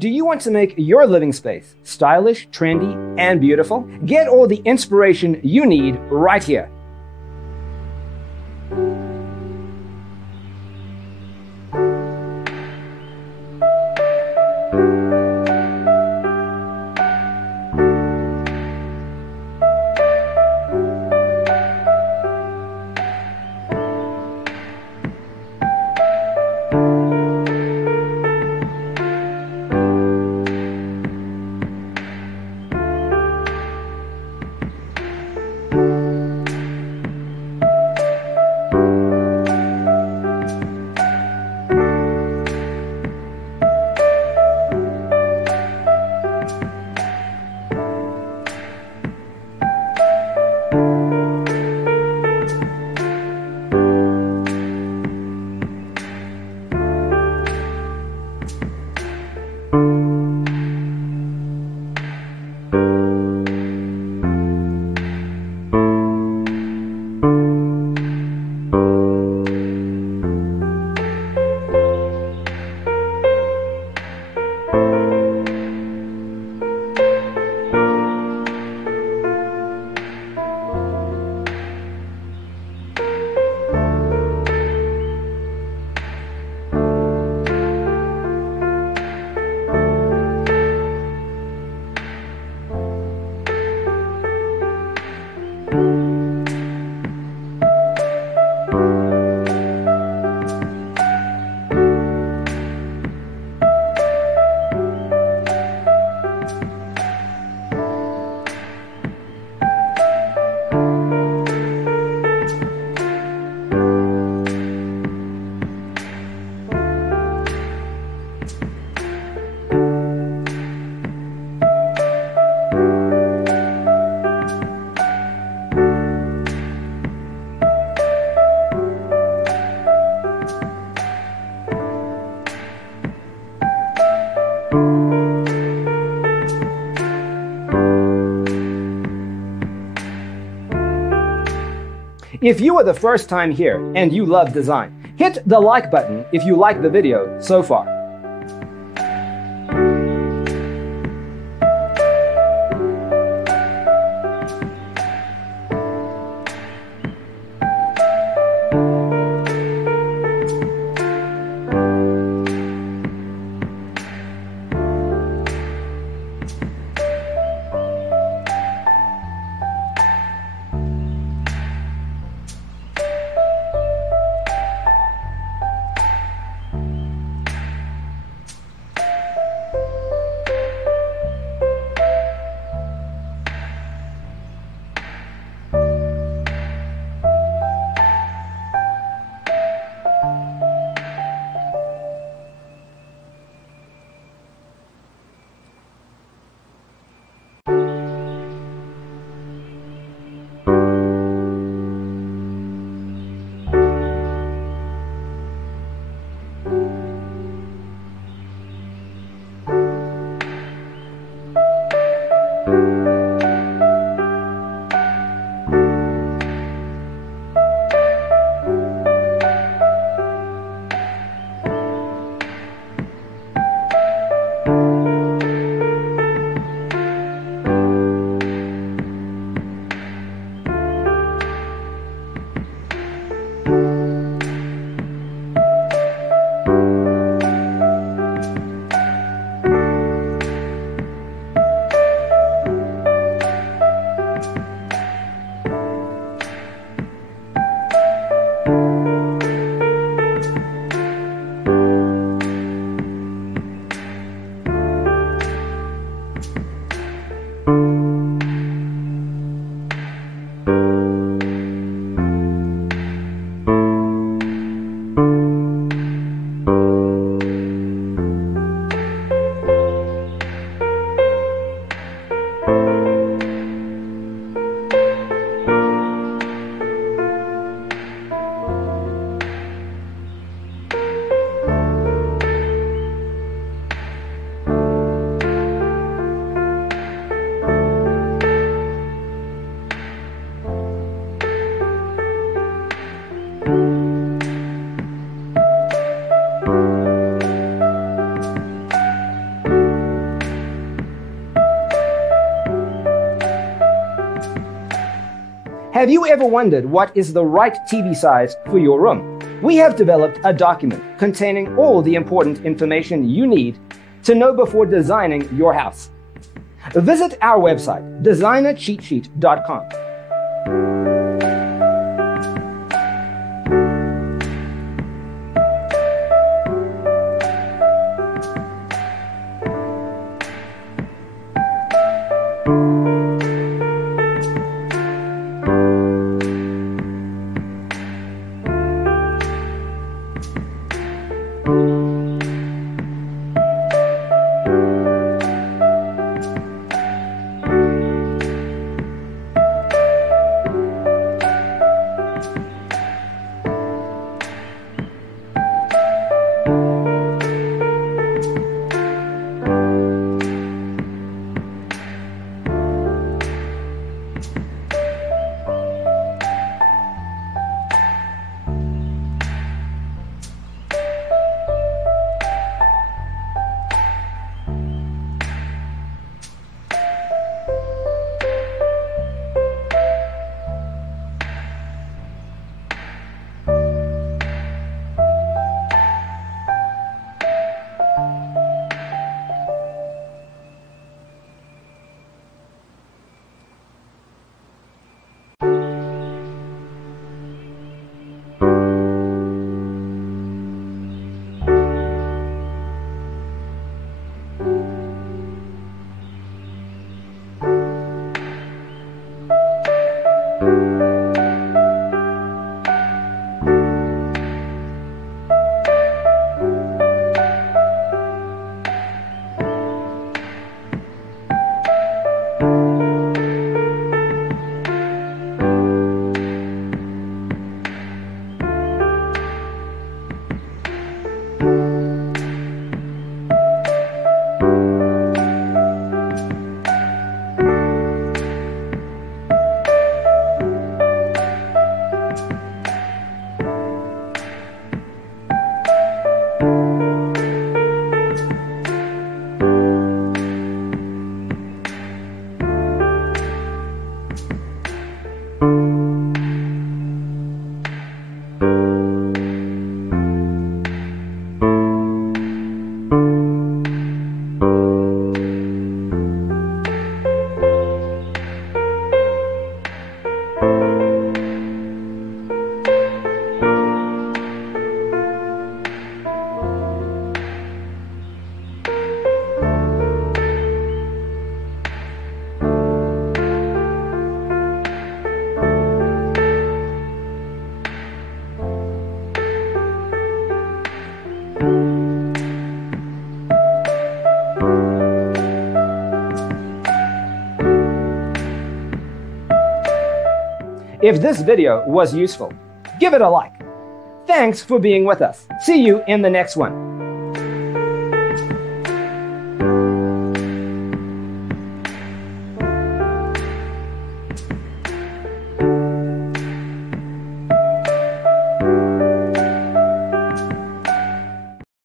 Do you want to make your living space stylish, trendy, and beautiful? Get all the inspiration you need right here. If you are the first time here and you love design, hit the like button if you like the video so far. Have you ever wondered what is the right TV size for your room? We have developed a document containing all the important information you need to know before designing your house. Visit our website, designercheatsheet.com. If this video was useful, give it a like. Thanks for being with us. See you in the next one.